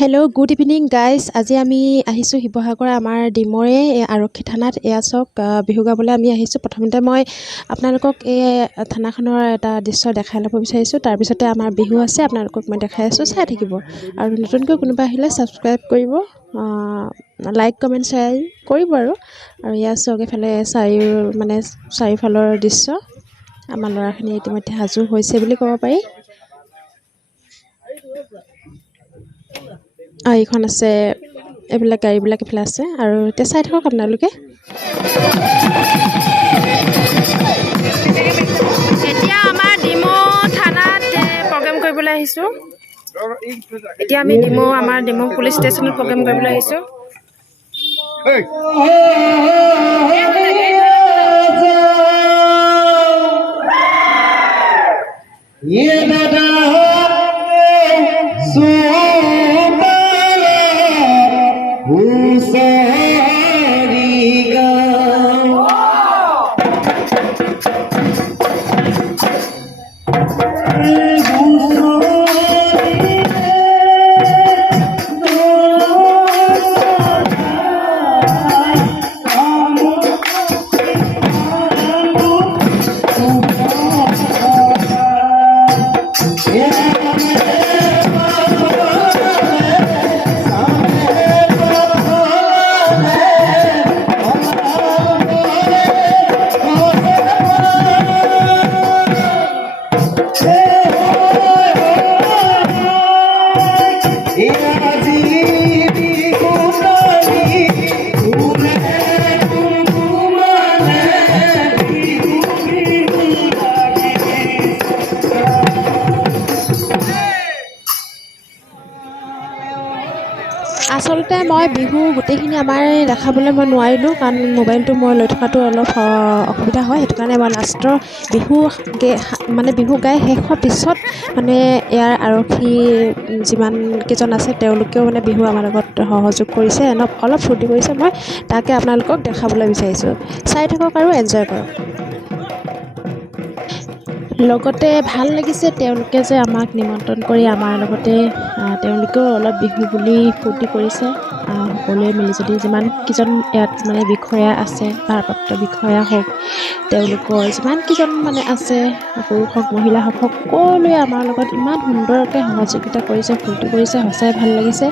Hello' good evening guys. আজি আমি আহিছোঁ শিৱসাগৰ আমাৰ ডিমৰে আৰক্ষী থানাত। এয়া চাওক বিহু গাবলৈ আমি আহিছোঁ। প্ৰথমতে মই আপোনালোকক এই থানাখনৰ এটা দৃশ্য দেখাই ল'ব বিচাৰিছোঁ। তাৰপিছতে আমাৰ বিহু আছে, আপোনালোকক মই দেখাই আছোঁ, চাই থাকিব। আৰু নতুনকৈ কোনোবা আহিলে ছাবস্ক্ৰাইব কৰিব, লাইক কমেণ্ট শ্বেয়াৰ কৰিব আৰু এয়া চাওক এইফালে চাৰিওফালৰ দৃশ্য। আমাৰ ল'ৰাখিনি ইতিমধ্যে সাজু হৈছে বুলি ক'ব পাৰি। এইখন আছে, এইবিলাক গাড়ীবিলাক এইফালে আছে আৰু এতিয়া চাই থাকক আপোনালোকে। এতিয়া আমাৰ ডিমৌ থানাত প্ৰগ্ৰেম কৰিবলৈ আহিছোঁ। এতিয়া আমি আমাৰ ডিমৌ পুলিচ ষ্টেচনত প্ৰগ্ৰেম কৰিবলৈ আহিছোঁ। আচলতে মই বিহু গোটেইখিনি আমাৰ দেখাবলৈ মই নোৱাৰিলোঁ, কাৰণ মোবাইলটো মই লৈ থকাটো অলপ অসুবিধা হয়। সেইটো কাৰণে মই লাষ্টৰ বিহু গাই শেষ হোৱাৰ পিছত ইয়াৰ আৰক্ষী যিমান কেইজন আছে তেওঁলোকেও বিহু আমাৰ লগত সহযোগ কৰিছে, অলপ ফূৰ্তি কৰিছে। মই তাকে আপোনালোকক দেখাবলৈ বিচাৰিছোঁ। চাই থাকক আৰু এনজয় কৰক। লগতে ভাল লাগিছে তেওঁলোকে যে আমাক নিমন্ত্ৰণ কৰি আমাৰ লগতে তেওঁলোকেও অলপ বিহু বুলি ফূৰ্তি কৰিছে। সকলোৱে মিলিজুলি যিমানকেইজন ইয়াত বিষয়া আছে, ভাৰপ্ৰাপ্ত বিষয়া হওক, তেওঁলোকৰ যিমানকেইজন আছে, পুৰুষ হওক মহিলা হওক, সকলোৱে আমাৰ লগত ইমান সুন্দৰকৈ সহযোগিতা কৰিছে, ফূৰ্তি কৰিছে। সঁচাই ভাল লাগিছে।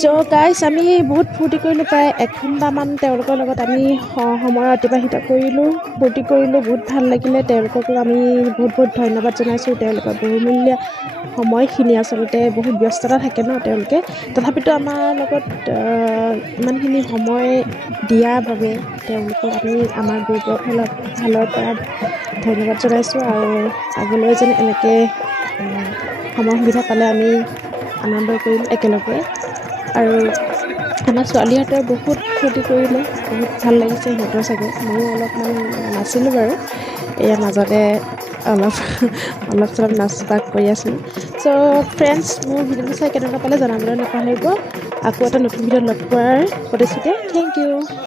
চ' গাইজ আমি বহুত ফূৰ্তি কৰিলোঁ, প্ৰায় 1 ঘণ্টামান তেওঁলোকৰ লগত আমি সময় অতিবাহিত কৰিলোঁ, ফূৰ্তি কৰিলোঁ, বহুত ভাল লাগিলে। তেওঁলোককো আমি বহুত বহুত ধন্যবাদ জনাইছোঁ। তেওঁলোকৰ বহুমূলীয়া সময়খিনি আচলতে বহুত ব্যস্ততা থাকে ন তেওঁলোকে, তথাপিতো আমাৰ লগত ইমানখিনি সময় দিয়াৰ বাবে তেওঁলোকক আমি আমাৰ গ্ৰুপৰ ফালৰ পৰা ধন্যবাদ জনাইছোঁ। আৰু আগলৈ যেন এনেকৈ সময় সুবিধা পালে আমি আনন্দ কৰিম একেলগে। আৰু আমাৰ ছোৱালীহঁতে বহুত ফূৰ্তি কৰিলে, বহুত ভাল লাগিছে সিহঁতৰ চাগে। ময়ো অলপমান নাচিলোঁ বাৰু, এয়া মাজতে অলপ চলপ নাচ বাগ কৰি আছিলোঁ। চ' ফ্ৰেণ্ডছ, মোৰ ভিডিঅ'টো চাই কেনেকুৱা পালে জনাবলৈ নাপাহৰিব। আকৌ এটা নতুন ভিডিঅ'ত লগ পোৱাৰ প্ৰতিশ্ৰুতিৰে থেংক ইউ।